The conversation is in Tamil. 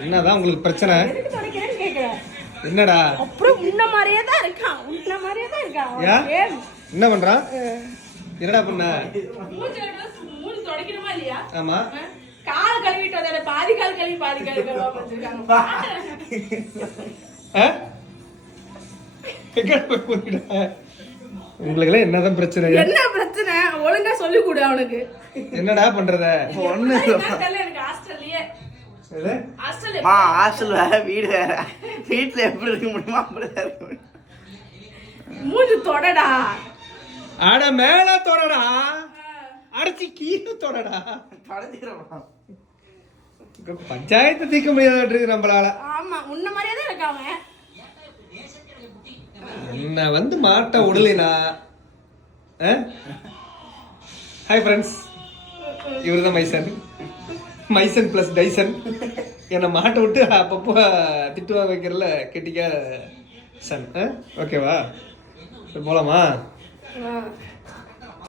என்னதான் உங்களுக்கு பிரச்சனை? எதுக்கு துடைக்கிறேன்னு கேக்குறேன். என்னடா அப்புறம் உன்ன மாதிரியே தான் இருக்கான். உன்ன மாதிரியே தான் இருக்கான். என்ன பண்றான்? என்னடா பண்ண? மூஞ்சி துடைக்கணுமா இல்லையா? ஆமா. கால் கழுவிட்டு வந்தாரு. பாதி கால் கழுவி பாதி கால் கழுவாம வச்சிருக்காங்க. உங்களுக்கு என்னதான் பிரச்சனை? என்ன பிரச்சனை? ஒழுங்கா சொல்லி கொடு அவனுக்கு. என்னடா பண்றத? ஒண்ணு எனக்கு ஹாஸ்டல்லயே ஹாஸ்டல் வேற வீடு வேற. வீட்டுல எப்படி இருக்க முடியுமா அப்படிதான் இருக்க முடியும். மூஞ்சி தொடடா. அட மேல தொடடா. அடிச்சு கீழே தொடடா. தொடச்சிக்கிறோம். பஞ்சாயத்து தீர்க்க முடியாத நம்மளால. ஆமா உன்ன மாதிரியே தான் இருக்காங்க. என்ன வந்து மாட்ட விடலைனா? ஹாய் ஃப்ரெண்ட்ஸ், இவர் தான் மைசன் பிளஸ் டைசன். என்னை மாட்ட விட்டு அப்பப்போ திட்டுவா வைக்கிறல கெட்டிக்கா சன். ஓகேவா? போலாமா?